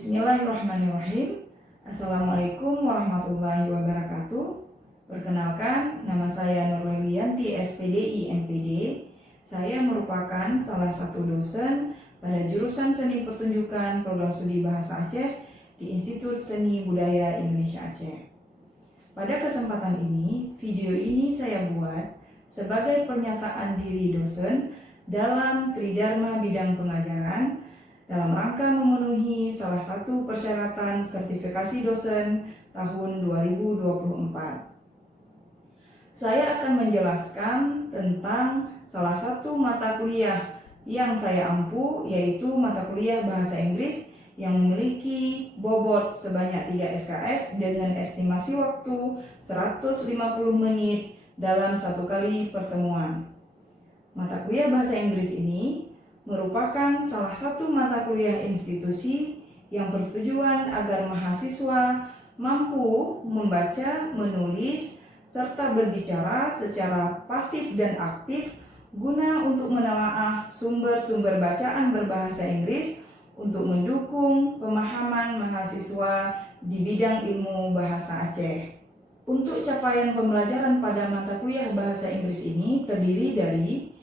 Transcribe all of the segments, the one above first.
Bismillahirrahmanirrahim. Assalamualaikum warahmatullahi wabarakatuh. Perkenalkan, nama saya Nurlilianti SPDI MPD. Saya merupakan salah satu dosen pada jurusan Seni Pertunjukan Program Studi Bahasa Aceh di Institut Seni Budaya Indonesia Aceh. Pada kesempatan ini, video ini saya buat sebagai pernyataan diri dosen dalam Tridharma bidang pengajaran dalam rangka memenuhi salah satu persyaratan sertifikasi dosen tahun 2024. Saya akan menjelaskan tentang salah satu mata kuliah yang saya ampu, yaitu mata kuliah Bahasa Inggris yang memiliki bobot sebanyak 3 SKS dengan estimasi waktu 150 menit dalam satu kali pertemuan. Mata kuliah Bahasa Inggris ini merupakan salah satu mata kuliah institusi yang bertujuan agar mahasiswa mampu membaca, menulis, serta berbicara secara pasif dan aktif guna untuk menelaah sumber-sumber bacaan berbahasa Inggris untuk mendukung pemahaman mahasiswa di bidang ilmu bahasa Aceh. Untuk capaian pembelajaran pada mata kuliah bahasa Inggris ini terdiri dari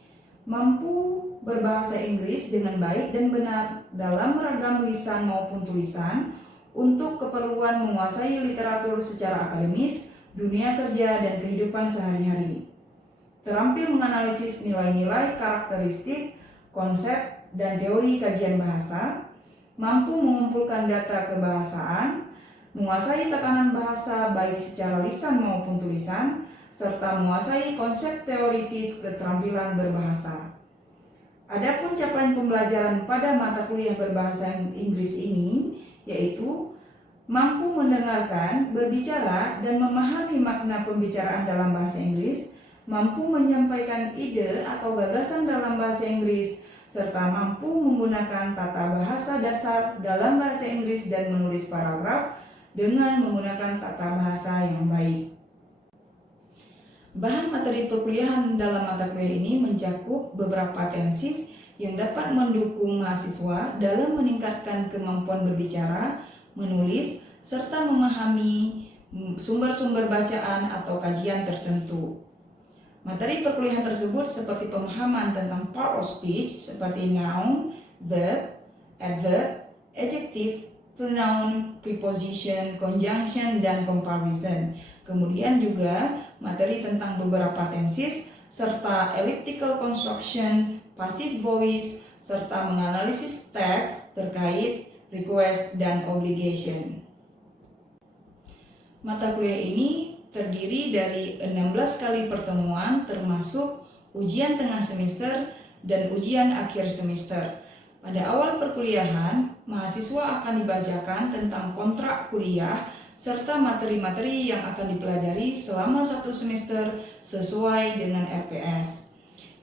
mampu berbahasa Inggris dengan baik dan benar dalam ragam lisan maupun tulisan untuk keperluan menguasai literatur secara akademis, dunia kerja, dan kehidupan sehari-hari. Terampil menganalisis nilai-nilai karakteristik, konsep, dan teori kajian bahasa, mampu mengumpulkan data kebahasaan, menguasai tekanan bahasa baik secara lisan maupun tulisan, serta menguasai konsep teoritis keterampilan berbahasa. Adapun capaian pembelajaran pada mata kuliah berbahasa Inggris ini yaitu mampu mendengarkan, berbicara, dan memahami makna pembicaraan dalam bahasa Inggris, mampu menyampaikan ide atau gagasan dalam bahasa Inggris, serta mampu menggunakan tata bahasa dasar dalam bahasa Inggris dan menulis paragraf dengan menggunakan tata bahasa yang baik. Bahan materi perkuliahan dalam mata kuliah ini mencakup beberapa tesis yang dapat mendukung mahasiswa dalam meningkatkan kemampuan berbicara, menulis, serta memahami sumber-sumber bacaan atau kajian tertentu. Materi perkuliahan tersebut seperti pemahaman tentang part of speech seperti noun, verb, adverb, adjective, pronoun, preposition, conjunction, dan comparison. Kemudian juga materi tentang beberapa tenses serta elliptical construction, passive voice, serta menganalisis teks terkait request dan obligation. Mata kuliah ini terdiri dari 16 kali pertemuan termasuk ujian tengah semester dan ujian akhir semester. Pada awal perkuliahan, mahasiswa akan dibacakan tentang kontrak kuliah serta materi-materi yang akan dipelajari selama satu semester sesuai dengan RPS.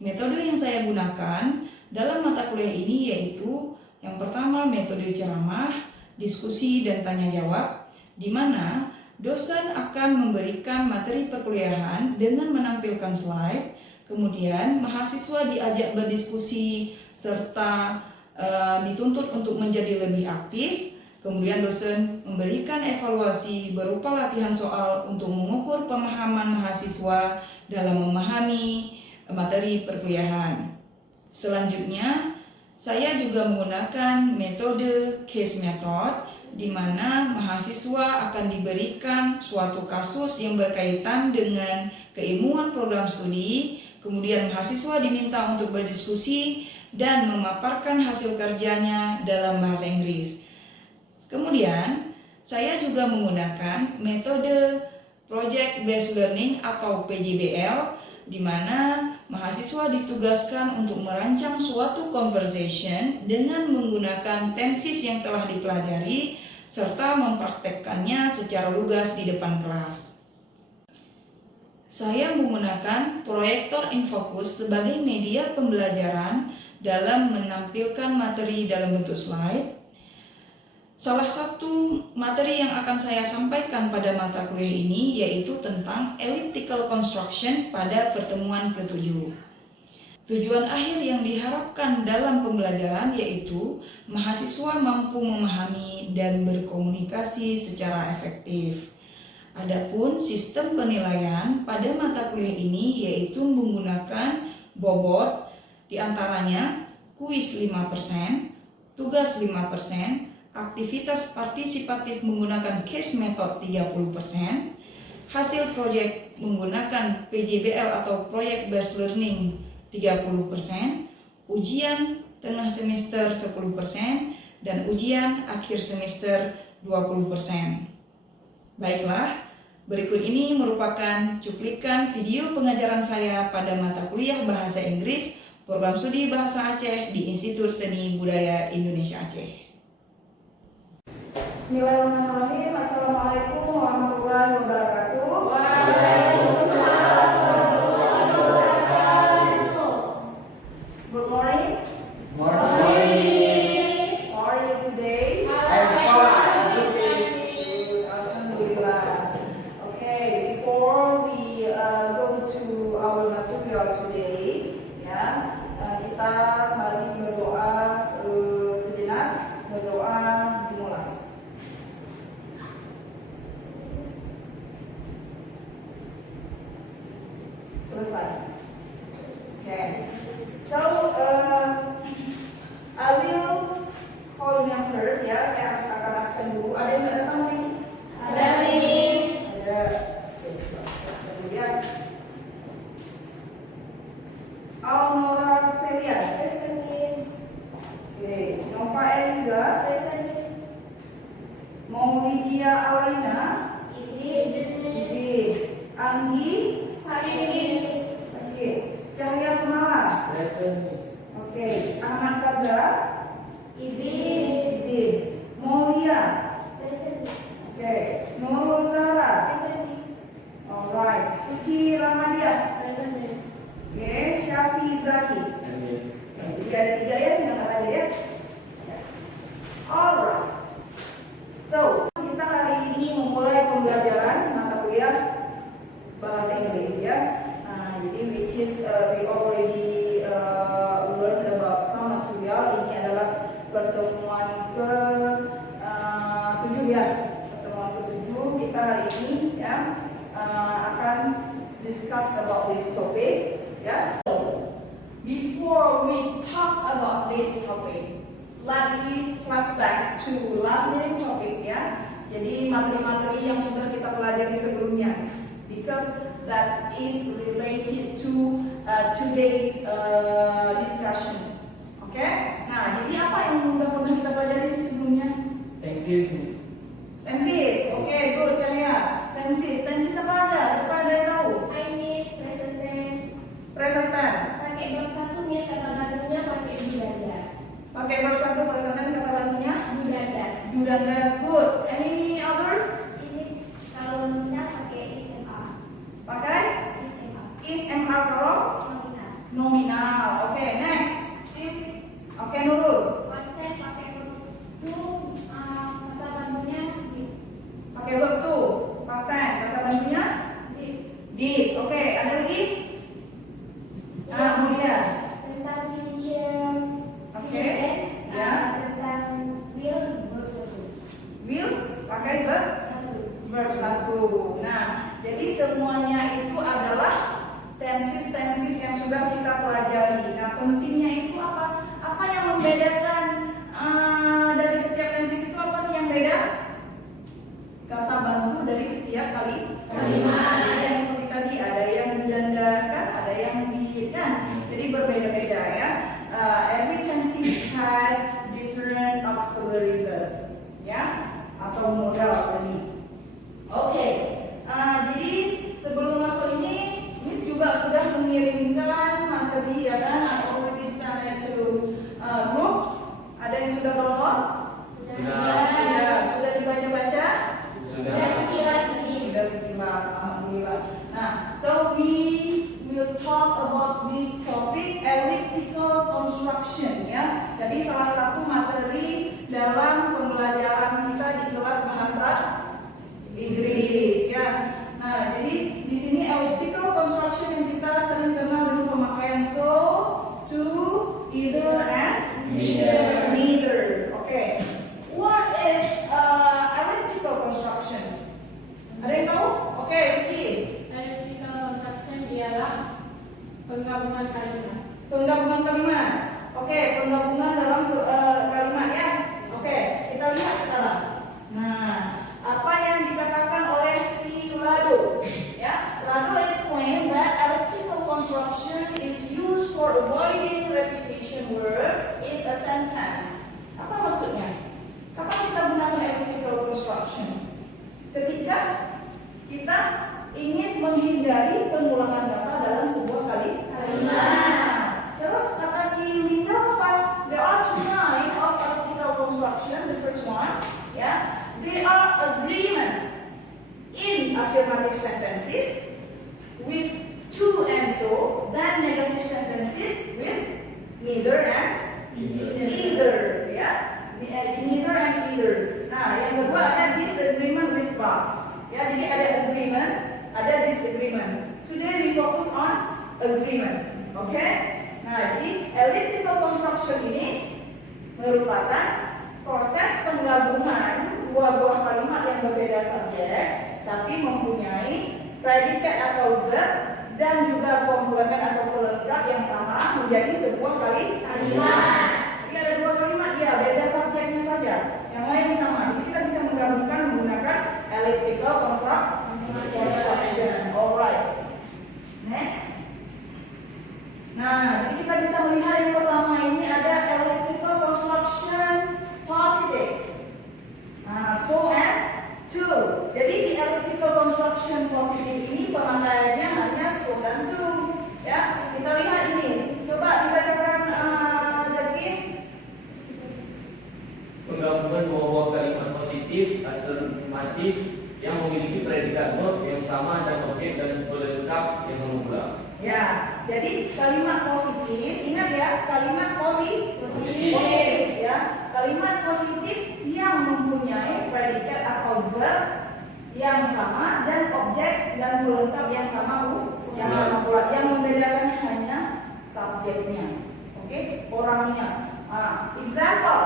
Metode yang saya gunakan dalam mata kuliah ini yaitu yang pertama metode ceramah, diskusi, dan tanya jawab, di mana dosen akan memberikan materi perkuliahan dengan menampilkan slide, kemudian mahasiswa diajak berdiskusi serta dituntut untuk menjadi lebih aktif. Kemudian dosen memberikan evaluasi berupa latihan soal untuk mengukur pemahaman mahasiswa dalam memahami materi perkuliahan. Selanjutnya, saya juga menggunakan metode case method di mana mahasiswa akan diberikan suatu kasus yang berkaitan dengan keilmuan program studi, kemudian mahasiswa diminta untuk berdiskusi dan memaparkan hasil kerjanya dalam bahasa Inggris. Kemudian, saya juga menggunakan metode Project Based Learning atau PJBL, di mana mahasiswa ditugaskan untuk merancang suatu conversation dengan menggunakan tenses yang telah dipelajari, serta mempraktekkannya secara lugas di depan kelas. Saya menggunakan proyektor infocus sebagai media pembelajaran dalam menampilkan materi dalam bentuk slide. Salah satu materi yang akan saya sampaikan pada mata kuliah ini yaitu tentang elliptical construction pada pertemuan ke-7. Tujuan akhir yang diharapkan dalam pembelajaran yaitu mahasiswa mampu memahami dan berkomunikasi secara efektif. Adapun sistem penilaian pada mata kuliah ini yaitu menggunakan bobot, diantaranya kuis 5%, tugas 5%, aktivitas partisipatif menggunakan case method 30%, hasil proyek menggunakan PJBL atau Project Based Learning 30%, ujian tengah semester 10%, dan ujian akhir semester 20%. Baiklah, berikut ini merupakan cuplikan video pengajaran saya pada mata kuliah Bahasa Inggris Program Studi Bahasa Aceh di Institut Seni Budaya Indonesia Aceh. Bismillahirrahmanirrahim. Assalamualaikum warahmatullahi wabarakatuh. Waalaikumsalam warahmatullahi wabarakatuh. Good morning. Morning. How are you today? I'm fine. Alhamdulillah. Okay, before we go to our material today, ya, kita mari berdoa sejenak. Berdoa dimulai. Selesai. Okay. So I will call them first, ya. Saya akan absen dulu. Ada yang nggak datang hari ini? Ada, Miss. Ada. Oke, absen dulu ya. Aunora Celia. Present, Miss. Oke. Nova Eliza. Present, Miss. Maulidia Alaina. Izin. Izin. Anggi. Sakit, Miss. Sakit. Cahaya Tumala. Present, Miss. Oke. Ahmad Faza. Izin. Izin. Maulia. Present, Miss. Oke. Nurul Zahra. Present, Miss. Alright. Suci Ramadia. Present, Miss. Oke. Syafi Zaki. Amin. Jadi ada 3 ya, tinggal ada ya. Alright. So, kita hari ini memulai pembelajaran mata kuliah bahasa Inggris ya. Nah, jadi which is we already learned about some material. Ini adalah pertemuan ke 7 ya. Pertemuan ke-7 kita hari ini ya akan discuss about this topic ya. Before we talk about this topic, let me flashback to last meeting topic ya. Jadi materi-materi yang sudah kita pelajari sebelumnya, because that is related to today's discussion. Oke? Nah, jadi apa yang sudah pernah kita pelajari sih sebelumnya? Tenses, Miss. Tenses. Oke, good Cahaya. Tenses. Tenses apa aja? Siapa ada yang tahu? Hi, Miss. Present, tense. Present tense. Pakai bab 1, Miss. Kata bantunya pakai do dan das. Pakai verb 1 present tense, kata bantunya Do dan das. do dan das. Good. Any other? Ini kalau nominal pakai is and are. Pakai Is and are. is MR kalau Nominal. nominal. Oke, next. Miss. Oke, Nurul. Past tense pakai verb to, kata bantunya did. Pakai verb to. Past tense, kata bantunya Did. did. Oke, ada lagi? Ah, Mulia. Tentang future. Oke. Future tense, Ya. tentang will verb 1. Will pakai verb 1. verb 1. Nah, jadi semuanya itu adalah tenses-tenses yang sudah kita pelajari. Nah, pentingnya itu apa? Apa yang membedakan dari setiap tenses itu apa sih yang beda? Kata bantu dari setiap kalimat. Jadi yang seperti tadi ada yang do dan das kan, ada yang be kan. Jadi berbeda-beda ya. Every tenses has different auxiliary verb ya atau modal tadi. Oke. Jadi sebelum masuk ini Miss juga sudah mengirimkan materi ya kan. I already sent it to groups. Ada yang sudah download? Sudah. Sudah dibaca-baca? Sudah sekilas, Miss. Sudah sekilas. Oke, Suci. Dialectical contraction ialah penggabungan kalimat. Penggabungan kalimat. Oke, penggabungan dalam kalimat ya. Oke, kita lihat sekarang. Nah, apa yang dikatakan oleh si Lado? Ya, Lado explain that elliptical construction is used for avoiding repetition words in a sentence. Apa maksudnya? Kapan kita gunakan elliptical construction? Ketika kita ingin menghindari pengulangan kata dalam sebuah kalimat. Terus kata si Linda apa? There are two kinds of elliptical construction. The first one, yeah, they are agreement in affirmative sentences with to and so, then negative sentences with neither and either, ya, neither and either. Nah, yang kedua ada disagreement with but. Ya, jadi ada agreement, ada disagreement. Today we focus on agreement. Oke? Nah, jadi elliptical construction ini merupakan proses penggabungan dua buah kalimat yang berbeda subjek, tapi mempunyai predikat atau verb dan juga komplement atau pelengkap yang sama menjadi sebuah kalimat. Jadi ada dua kalimat dia beda subjeknya saja, yang lain sama. Jadi kita bisa menggabungkan menggunakan elliptical construction. Alright. Next. Nah, jadi kita bisa melihat yang pertama ini ada elliptical construction positive. Nah, so and to. Jadi di elliptical construction positive ini pemakaiannya hanya so dan to. Ya, kita lihat ini. Coba dibacakan Jaki. Penggabungan dua buah kalimat positif atau afirmatif yang memiliki predikat verb yang sama dan objek dan pelengkap yang sama pula. Ya, jadi kalimat positif, ingat ya, kalimat positif ya. Kalimat positif yang mempunyai predikat atau verb yang sama dan objek dan pelengkap yang sama pula. Yang membedakan hanya subjeknya. Oke, orangnya. Example,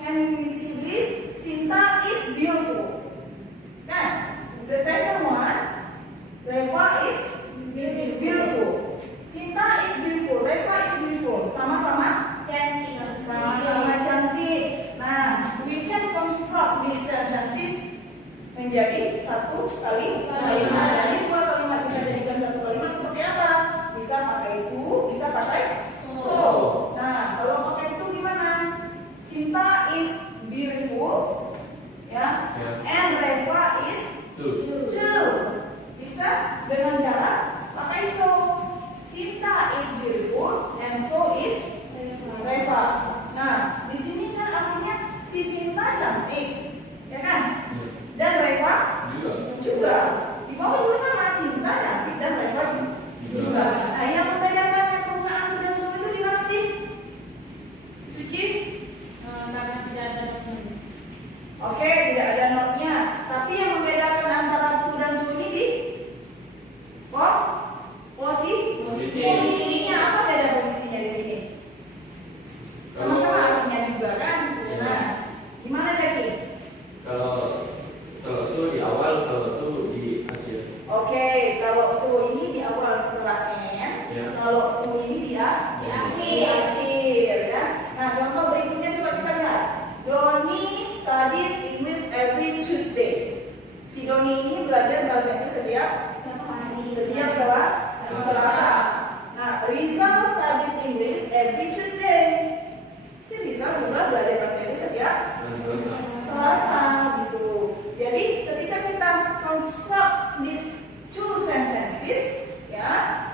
can we see this? Sinta is beautiful. Nah, the second one, Reva is beautiful. Sinta is beautiful, Reva is beautiful. Sama-sama Cantik. cantik. Nah, we can construct these sentences menjadi satu kalimat. Jadi dua kalimat kita jadikan satu kalimat seperti apa? Bisa pakai itu, bisa pakai so. Nah, kalau pakai itu gimana? Sinta is beautiful, ya, and Reva is Tuh. two. Bisa dengan cara pakai so. Sinta is beautiful and so is Reva. Nah, di sini kan artinya si Sinta cantik, ya kan? Dan Reva juga. Di bawah juga sama, Sinta cantik dan Reva juga. Nah, yang membedakan penggunaan to dan so itu di mana sih? Suci? Karena tidak ada notnya. Oke, tidak ada notnya. Tapi yang membedakan antara to dan so ini di posisinya apa? Beda posisinya di sini. Sama-sama artinya juga kan? Nah, gimana Jaki? Kalau so di awal, kalau tu di akhir. Oke, kalau so ini di awal setelah n, Ya. kalau to ini di akhir ya. Nah, contoh berikutnya coba kita lihat. Doni studies English every Tuesday. Si Doni ini belajar bahasa Inggris setiap Selasa. Nah, Rizal studies English every Tuesday. Si Rizal juga belajar bahasa Inggris setiap Selasa gitu. Jadi ketika kita construct these two sentences ya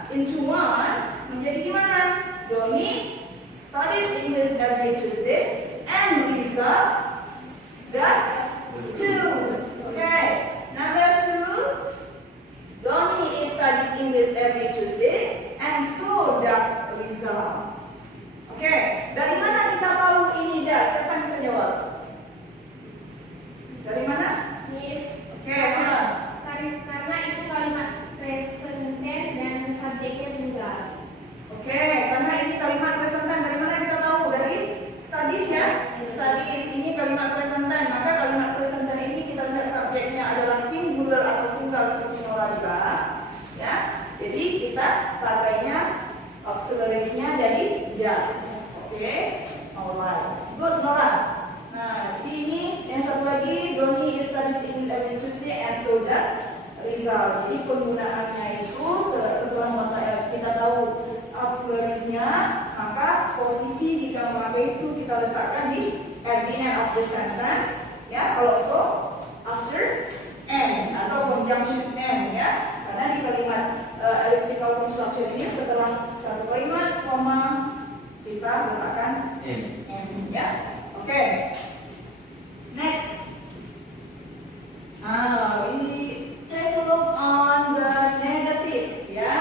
into one menjadi gimana? Doni studies English every Tuesday and Rizal just two. Okay. Number two, Doni studies English every Tuesday and so does Rizal. Oke. Dari mana kita tahu ini does? Siapa yang bisa jawab? kita pakainya auxiliaries-nya jadi does. Oke, alright, good Nora. Nah, jadi ini yang satu lagi, Doni studies English every Tuesday and so does Rizal. Jadi penggunaannya itu setelah kita tahu auxiliaries-nya, maka posisi jika memakai itu kita letakkan di at the end of the sentence, ya. Kalau so after and atau conjunction and, ya. Karena di kalimat electrical construction ini setelah satu kalimat koma kita letakkan and, ya. Oke. Next. Ini take a look on the negative, ya.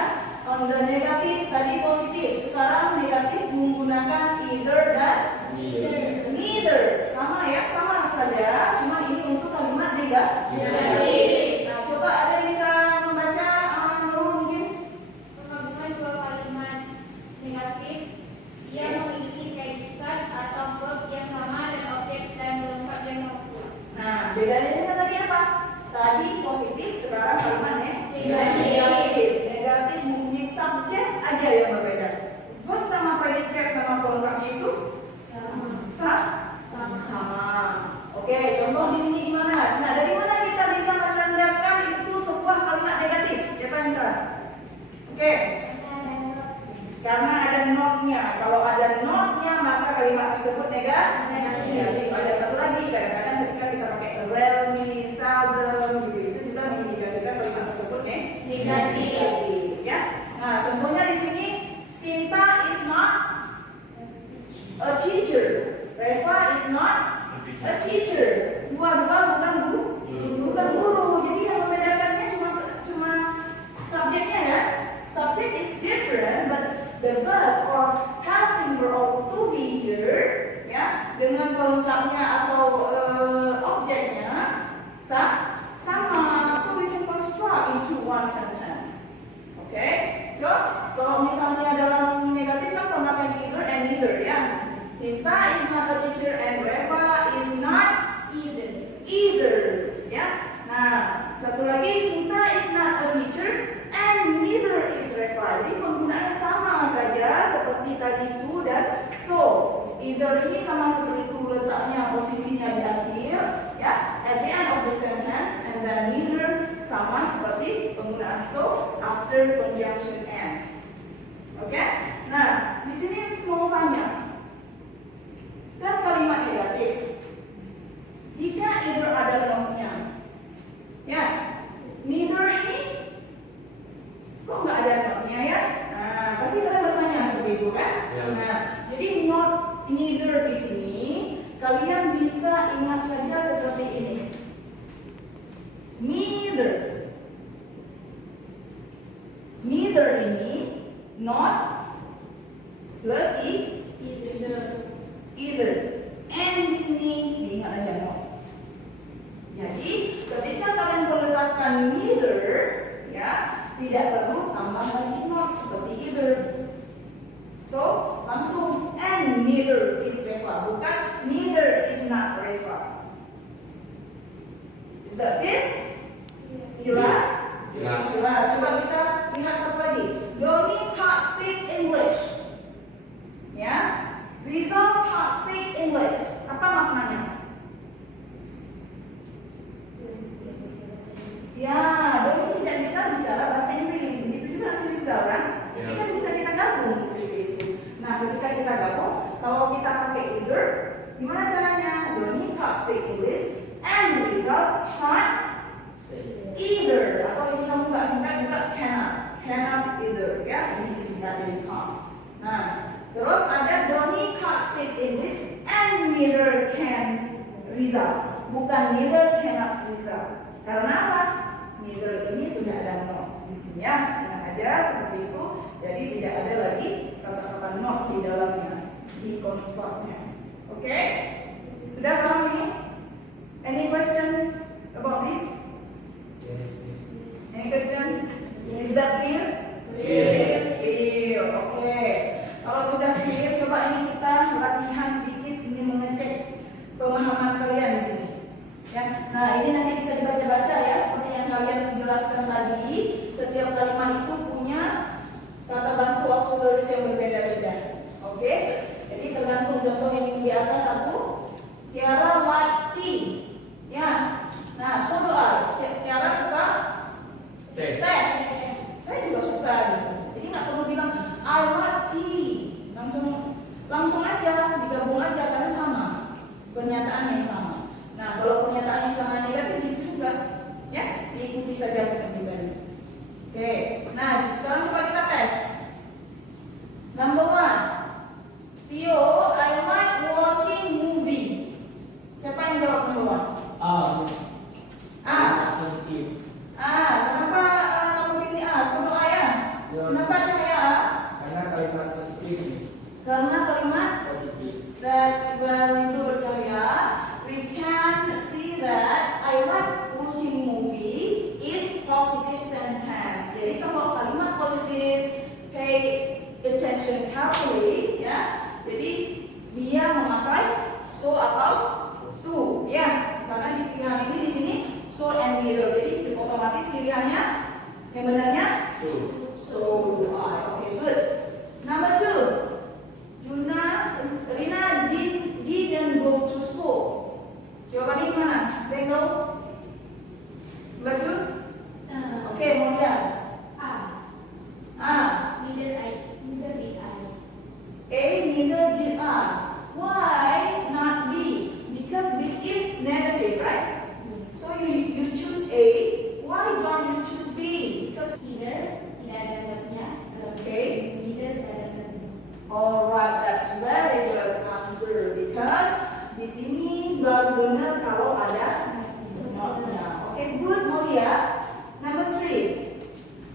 On the negative tadi positif, sekarang negatif menggunakan either dan neither. Sama ya, sama saja, cuma ini untuk kalimat negatif. Nah, coba ada yang bisa membaca Nurul mungkin? Penggabungan dua kalimat negatif yang memiliki predikat atau verb yang sama dan objek dan pelengkap yang sama pula. Nah, bedanya dengan tadi apa? Tadi positif, sekarang kalimatnya Negatif. Negatif mempunyai subjek aja yang berbeda. Verb sama predikat sama pelengkapnya itu sama. Oke, contoh di sini gimana? Nah, dari mana kita bisa menandakan itu sebuah kalimat negatif? Siapa yang bisa? Oke, karena ada not-nya. Kalau ada not-nya maka kalimat tersebut negatif. Ada satu lagi, kadang-kadang ketika kita pakai rarely, seldom, gitu, itu juga mengindikasikan kalimat tersebut negatif, ya. Nah, contohnya di sini, Sinta is not a teacher, Reva is not a teacher. Dua-dua bukan guru. Jadi yang membedakannya cuma subjeknya, ya. Subject is different, but the verb or helping verb to be here, ya, dengan pelengkapnya atau objeknya sama. So we can construct into one sentence. Oke, so kalau misalnya dalam negatif kan pemakaian either and neither, ya. Sinta is not a teacher and Reva is not either, ya. Nah, satu lagi, Sinta is not a teacher and neither is Reva. Jadi penggunaan sama saja seperti tadi itu dan so. Either ini sama seperti itu, letaknya posisinya di akhir, ya, at the end of the sentence, and then neither sama seperti penggunaan so after conjunction and. Oke? Nah, di sini semua tanya. Kan kalimat negatif. Jika either ada not-nya, ya, neither ini kok nggak ada not-nya, ya? Nah, pasti kalian bertanya seperti itu, kan? Ya. Nah, jadi not neither di sini kalian bisa ingat saja seperti ini. Neither ini not plus either. And di sini diingat aja not. Jadi ketika kalian meletakkan neither, ya, tidak perlu tambah lagi not seperti either. So langsung and neither is Reva, bukan neither is not Reva. Is that it? Jelas? Jelas. Coba kita lihat satu lagi. Doni can't speak English. Ya, Rizal can't speak English. Apa maknanya? Ya, Doni tidak bisa bicara bahasa Inggris. Begitu juga si Rizal, kan? Ya. Ini kan bisa kita gabung seperti itu. Nah, ketika kita gabung, kalau kita pakai either, gimana caranya? Doni can't speak English and Rizal can't either. Atau ini kamu nggak singkat juga cannot either, ya. Ini disingkat jadi can't. Nah, terus ada Doni can't speak English and neither can Rizal. Bukan neither cannot Rizal. Karena apa? Neither ini sudah ada not di sini, ya. Ingat aja seperti itu. Jadi tidak ada lagi kata-kata not di dalamnya, di construct-nya. Oke? Sudah paham ini? Any question about this? Any question? Is that clear? Clear. Oke. Kalau sudah clear, coba ini kita latihan sedikit ingin mengecek pemahaman kalian di sini. Ya. Nah, ini nanti bisa dibaca-baca, ya, seperti yang kalian jelaskan tadi. Setiap kalimat itu punya kata bantu auxiliaries yang berbeda-beda. Oke? Jadi tergantung contoh yang di atas satu. Tiara likes tea. Ya. Nah, so do I. Tiara suka Teh. teh. Saya juga suka gitu. Jadi nggak perlu bilang I like tea. Langsung aja digabung aja karena sama. Pernyataan yang sama. Nah, kalau pernyataan yang sama negatif itu juga ya, diikuti saja seperti tadi. Oke. Nah, sekarang coba kita tes. Number 1. Theo, I like watching movie. Siapa yang jawab number 1? A. Positif. Kenapa kamu pilih A? Soal A ya? Ya. Kenapa cahaya A? Karena kalimat positif. Karena kalimat Positif. that's very good, Cahaya. We can see that I like watching movie is positive sentence. Jadi kalau kalimat positif, pay attention carefully, ya. Jadi dia memakai so atau to, ya. Karena di pilihan ini di sini so and neither. Jadi otomatis pilihannya yang benarnya so do I. Okay, good. Number 2. Rina didn't go to school. Jawabannya gimana? They go. Number 2. Oke, mau lihat. A. Neither did I. A, neither did I. Why not B? Because this is negative, right? So you choose A. Why don't you choose B? Because Either tidak ada verbnya. Okay. Neither tidak ada verbnya. alright, that's very good answer. Because di sini baru benar kalau ada notnya. Okay, good. Mau lihat? Number 3.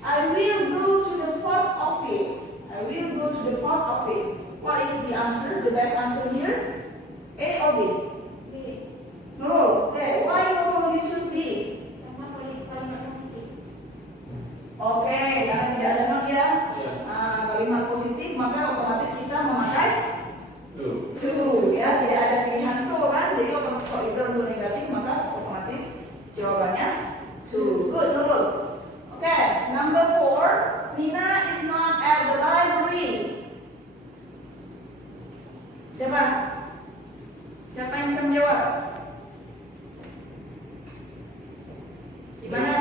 I will go to the post office. I will go to the post office. What is the answer? The best answer here? A or B? B. No. Okay. Why don't you choose B? Karena kalimat positif. Oke, karena tidak ada not ya. Iya. Kalimat positif maka otomatis kita memakai Tuh. to, ya. Tidak ada pilihan so kan. Jadi otomatis kalau is untuk negatif maka otomatis jawabannya to. Good, good. Oke, number 4. Nina is not at the library. Siapa? Siapa yang bisa menjawab? Gimana?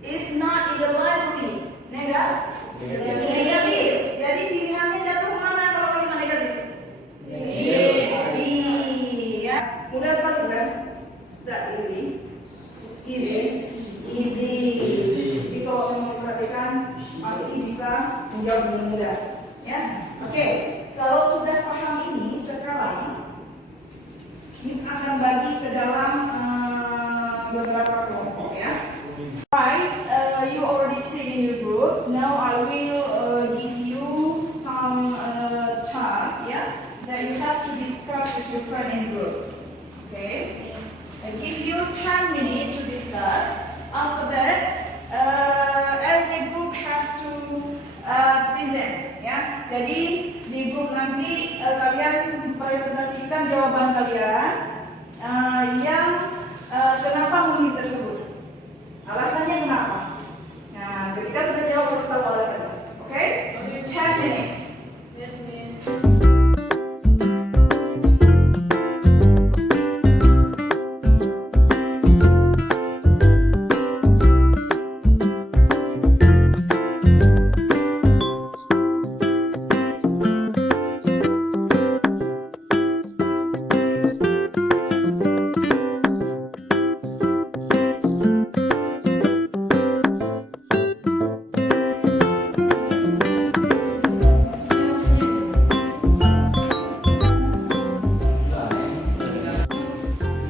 Is not in the library. Negatif. Negatif. Jadi pilihannya jatuh mana kalau kalimat negatif? B. Ya. Mudah sekali kan? Start easy. Easy. Jadi kalau semua perhatikan pasti bisa menjawab dengan mudah. Ya. Oke. Kalau sudah paham ini, sekarang Miss akan bagi ke dalam beberapa kelompok ya. Right, you already sit in your groups. Now I will give you some tasks, yeah, that you have to discuss with your friend in group. Okay, I give you 10 minutes to discuss. After that, every group has to present, ya. Jadi di grup nanti kalian presentasikan jawaban kalian yang kenapa memilih tersebut. Alasannya kenapa? Nah, ketika sudah jawab harus tahu alasannya. Oke? 10 minutes. Yes, Miss.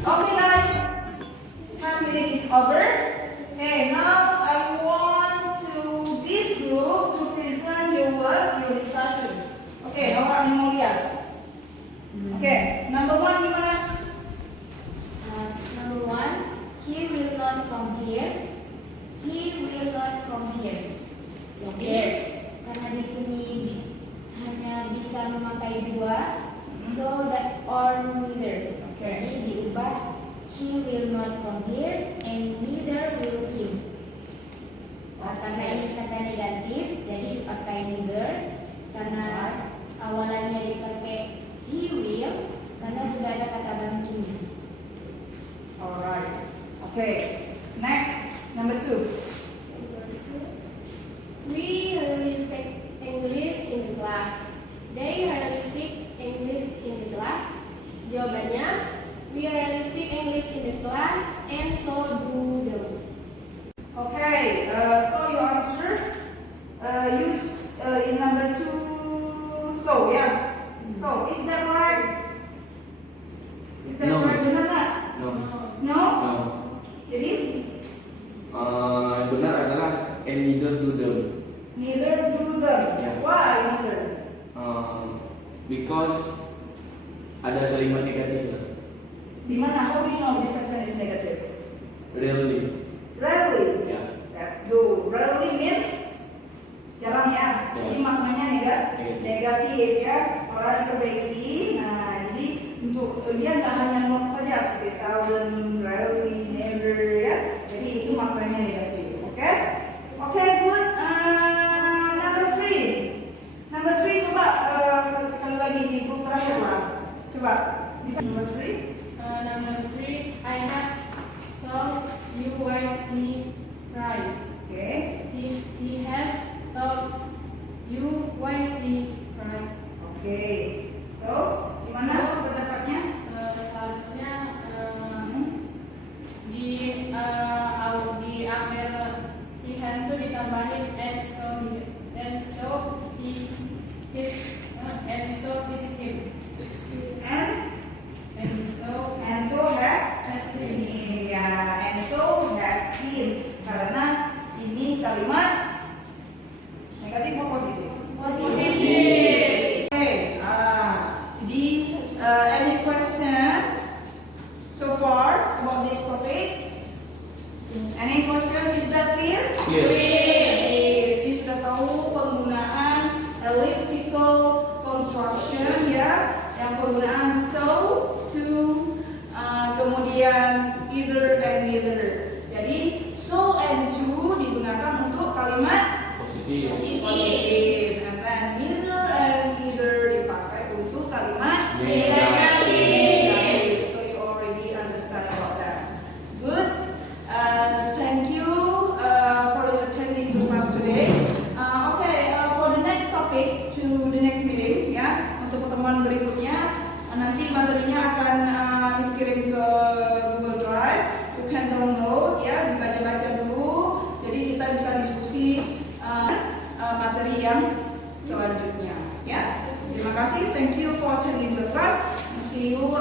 Okay guys, 10 minutes is over. Okay, now I want to this group to present your work, your discussion. Okay, orang yang mau lihat. Okay, number 1 gimana? Number 1, she will not come here. He will not come here. Jadi Okay. karena di sini hanya bisa memakai dua, so that or neither. Okay. Jadi diubah she will not come here and neither will he. Karena ini kata negatif, jadi kata kalimat negatifnya. Di mana? How do you know this sentence is negative? Rarely. Rarely. Ya. That's good. Rarely means jarang ya. Ya. Jadi maknanya negatif ya. Orang diperbaiki. Nah, jadi untuk dia nggak hanya not saja seperti seldom, rarely, never ya. Jadi itu maknanya negatif. Oke? Oke, good. Number 3. Number 3 coba sekali lagi di grup terakhir lah. Coba bisa number 3. Number 3, I have told you why she cried. Oke. He has told you why she cried. Oke. So, gimana pendapatnya? Seharusnya Hmm. di akhir he has to ditambahin and so his him. And so has him. ya, and so has him. Karena ini kalimat negatif atau positif? Positif. Okay. Jadi any question so far about this topic? Any question? Is that clear? Clear. Jadi sudah tahu penggunaan elliptical construction ya, yang penggunaan so, to, kemudian either and neither. Jadi so and to digunakan untuk kalimat Positif. positif, and then neither and either dipakai untuk kalimat Negatif. So you already understand about that. Good. Thank you for attending the class today. For the next topic to the next meeting ya, untuk pertemuan berikutnya nanti materinya akan Miss kirim ke Google Drive. You can download ya, dibaca-baca dulu. Jadi kita bisa diskusi materi yang selanjutnya ya. Terima kasih. Thank you for attending the class. See you.